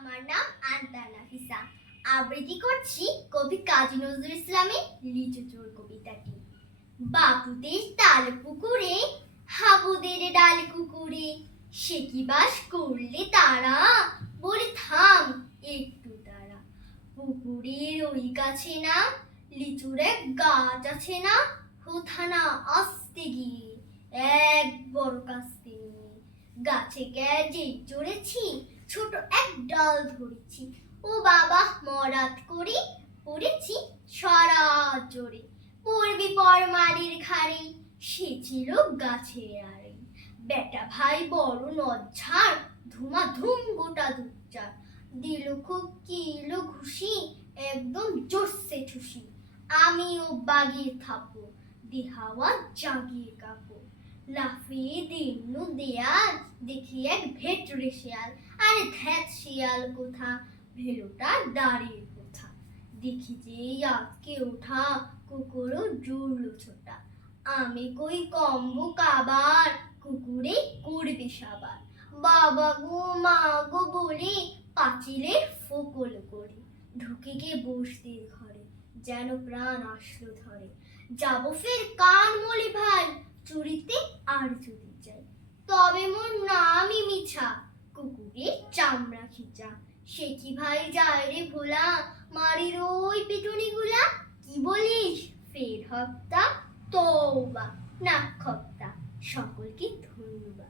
আমার নাম আন্তা নাফিসা। আবৃত্তি করছি কবি কাজী নজরুল ইসলামের লিচু চোর কবিতাটি। বাপুদের তাল পুকুরে, হাবুদের ডাল কুকুরে, সে কি বাস করলে তারা, বলে থাম একটু তারা। পুকুরের ওই গাছে না লিচুর এক গাছ আছে না, কোথা না আসতে গিয়ে এক বড় কাস্তে নিয়ে। গাছে যেই চড়েছি ছোট এক ডাল ধরেছি, ও বাবা মরাত করে পড়েছি সারা জোরে। পড়বি পর মারির ঘাড়ে, সে ছিল গাছে আড়ে। বেটা ভাই বড় নজ্জার, ধুমাধুম গোটা দুচ্চার। দিল খুব কিলো ঘুষি, একদম জোরসে ঠুসি। আমিও বাগিয়ে থাপো, দেহাওয়া জাগিয়ে কাপো। লাফিয়ে দিনু দেয়াল, দেখি এক ভেটরে শিয়াল। আরে ধ্যাত শিয়াল কোথা, ভেলোটা দাঁড়িয়ে কোথা। দেখি যে আজকে ওঠা, কুকুরও জুড়লো ছোটা। আমি কই কম্বো কাবার, কুকুরে করবে সাবার। বাবা গো মা গো বলে পাঁচিলে ফোকল করে, ঢুকে গিয়ে বসতে ঘরে, যেন প্রাণ আসলো ধরে। যাব ফের কান মলি ভাই, চুরিতে আর যদি চাই, তবে মোর নামই মিছা, কুকুরের চামড়া খিচা। সে কি ভাই যায় রে ভোলা, মারির ওই পিটুনি গুলা। কি বলিস ফের হত্যা, তওবা না খত্তা। সকলকে ধন্যবাদ।